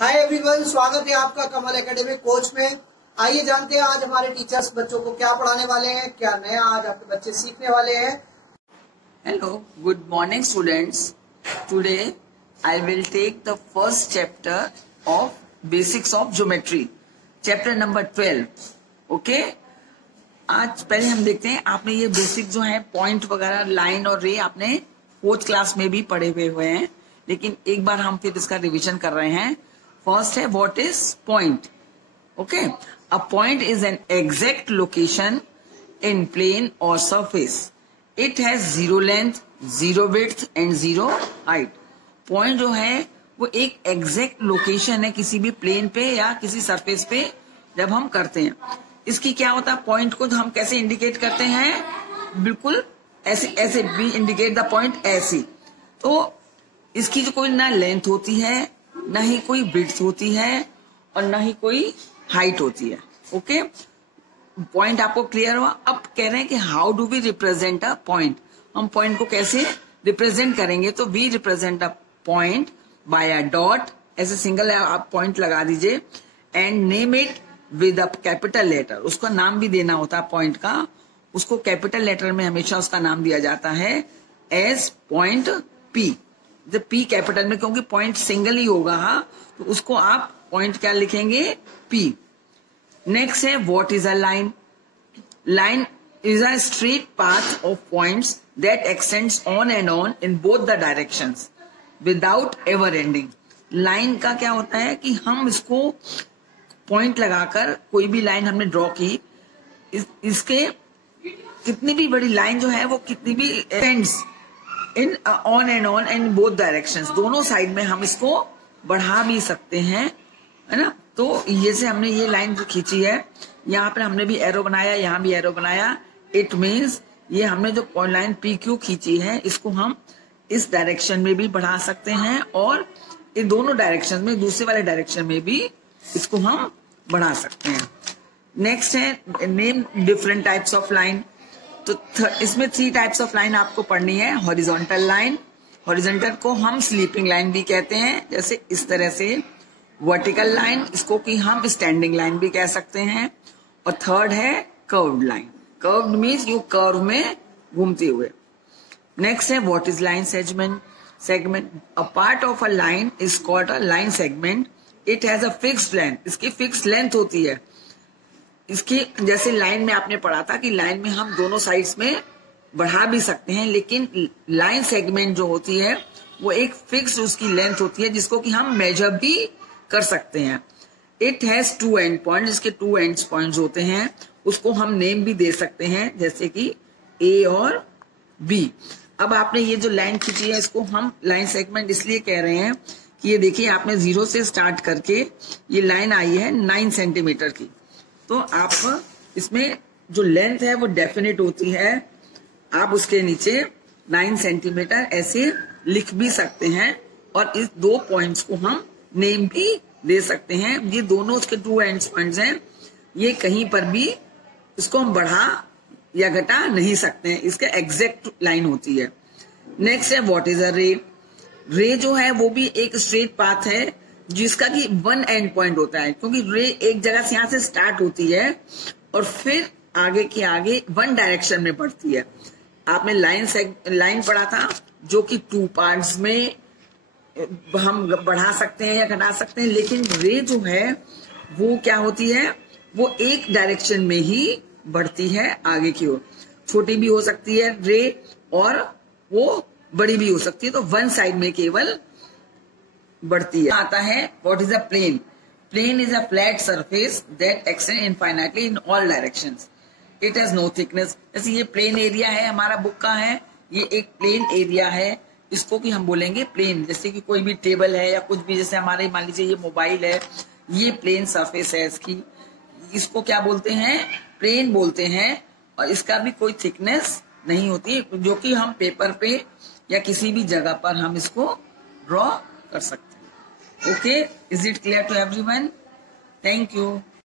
Hi everyone, स्वागत है आपका कमल एकेडमी कोच में। आइए जानते हैं आज हमारे टीचर्स बच्चों को क्या पढ़ाने वाले हैं, क्या नया आज आपके बच्चे सीखने वाले हैं। Hello, good morning students. Today I will take the first chapter of Basics of Geometry, chapter number 12. Okay? आज पहले हम देखते हैं, आपने ये बेसिक जो है पॉइंट वगैरह लाइन और रे आपने 4th क्लास में भी पढ़े हुए हैं, लेकिन एक बार हम फिर इसका रिवीजन कर रहे हैं। फर्स्ट है what is point. Okay, a point is an exact location in plane or surface. It has zero length, zero width and zero height. Point जो है वो एक एग्जैक्ट लोकेशन है किसी भी प्लेन पे या किसी सरफेस पे जब हम करते हैं। इसकी क्या होता है, पॉइंट को हम कैसे इंडिकेट करते हैं, बिल्कुल ऐसे ऐसे भी इंडिकेट द पॉइंट ऐसे। तो इसकी जो कोई ना लेंथ होती है, ना ही कोई विड्थ होती है और ना ही कोई हाइट होती है। ओके, पॉइंट आपको क्लियर हुआ। अब कह रहे हैं कि how do we represent a point, हम पॉइंट को कैसे रिप्रेजेंट करेंगे। तो we represent a point by a dot, ऐसे सिंगल आप पॉइंट लगा दीजिए, and name it with a capital letter. उसका नाम भी देना होता है पॉइंट का, उसको कैपिटल लेटर में हमेशा उसका नाम दिया जाता है एज पॉइंट पी। जब पी कैपिटल में, क्योंकि पॉइंट सिंगल ही होगा, तो उसको आप पॉइंट क्या लिखेंगे, पी। नेक्स्ट है what is a line. Line is a straight path of points that x tends on and on in both the directions without ever ending. Line का क्या होता है कि हम इसको पॉइंट लगाकर कोई भी लाइन हमने ड्रॉ की, इसके कितनी भी बड़ी लाइन जो है वो कितनी भी x tends in on and on and both directions, दोनों साइड में हम इसको बढ़ा भी सकते हैं, है ना। तो ये से हमने ये लाइन जो खींची है, यहाँ पर हमने भी एरो बनाया, यहाँ भी एरो बनाया। इट मीन्स ये हमने जो लाइन पी क्यू खींची है, इसको हम इस डायरेक्शन में भी बढ़ा सकते हैं और इन दोनों डायरेक्शन में, दूसरे वाले डायरेक्शन में भी इसको हम बढ़ा सकते हैं। नेक्स्ट है name different types of line. तो इसमें 3 टाइप्स ऑफ लाइन आपको पढ़नी है। हॉरिजॉन्टल लाइन, हॉरिजॉन्टल को हम स्लीपिंग लाइन भी कहते हैं, जैसे इस तरह से। वर्टिकल लाइन, इसको कि हम स्टैंडिंग लाइन भी कह सकते हैं। और थर्ड है curved line. Curved means you curve में घूमते हुए। नेक्स्ट है what is line segment. Segment, a part of a line is called a line segment. It has a fixed length, इसकी फिक्स्ड लेंथ होती है। इसकी जैसे लाइन में आपने पढ़ा था कि लाइन में हम दोनों साइड्स में बढ़ा भी सकते हैं, लेकिन लाइन सेगमेंट जो होती है वो एक फिक्स उसकी लेंथ होती है, जिसको कि हम मेजर भी कर सकते हैं। इट हैज 2 एंड पॉइंट, इसके 2 एंड पॉइंट्स होते हैं, उसको हम नेम भी दे सकते हैं, जैसे कि ए और बी। अब आपने ये जो लाइन खींची है, इसको हम लाइन सेगमेंट इसलिए कह रहे हैं कि ये देखिए, आपने 0 से स्टार्ट करके ये लाइन आई है 9 सेंटीमीटर की। तो आप इसमें जो लेंथ है वो डेफिनेट होती है, आप उसके नीचे 9 सेंटीमीटर ऐसे लिख भी सकते हैं, और इस 2 पॉइंट्स को हम नेम भी दे सकते हैं। ये दोनों उसके 2 एंड पॉइंट्स हैं, ये कहीं पर भी इसको हम बढ़ा या घटा नहीं सकते हैं, इसका एग्जैक्ट लाइन होती है। नेक्स्ट है व्हाट इज अ रे। रे जो है वो भी एक स्ट्रेट पाथ है, जिसका कि 1 एंड पॉइंट होता है, क्योंकि रे एक जगह से यहां से स्टार्ट होती है और फिर आगे के आगे 1 डायरेक्शन में बढ़ती है। आपने लाइन पढ़ा था जो कि 2 पार्ट्स में हम बढ़ा सकते हैं या घटा सकते हैं, लेकिन रे जो है वो क्या होती है, वो एक डायरेक्शन में ही बढ़ती है आगे की ओर। छोटी भी हो सकती है रे और वो बड़ी भी हो सकती है, तो 1 साइड में केवल बढ़ती है। आता है what is a plane. Plane is a flat surface that extend infinitely in all directions. It has no thickness. जैसे ये प्लेन एरिया है, हमारा बुक का है, ये एक प्लेन एरिया है, इसको कि हम बोलेंगे प्लेन। जैसे कि कोई भी टेबल है या कुछ भी, जैसे हमारे मान लीजिए ये मोबाइल है, ये प्लेन सरफेस है इसकी, इसको क्या बोलते हैं, प्लेन बोलते हैं। और इसका भी कोई थिकनेस नहीं होती, जो कि हम पेपर पे या किसी भी जगह पर हम इसको ड्रॉ कर सकते हैं। Okay, is it clear to everyone? Thank you.